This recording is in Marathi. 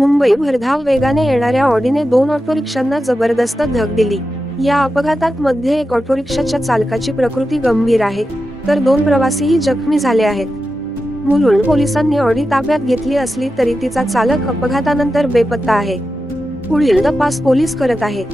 मुंबई भरधाव वेगाने येणाऱ्या ऑडीने 2 ऑटो रिक्षांना जबरदस्त धडक दिली। या अपघातात मध्ये एक ऑटो रिक्षाच्या चालकाची प्रकृती गंभीर आहे, तर 2 प्रवासीही जखमी झाले आहेत। मुलुंड पोलिसांनी ऑडी ताब्यात घेतली असली तरी तिचा चालक अपघातानंतर बेपत्ता आहे। पुढील तपास पोलीस करत आहेत।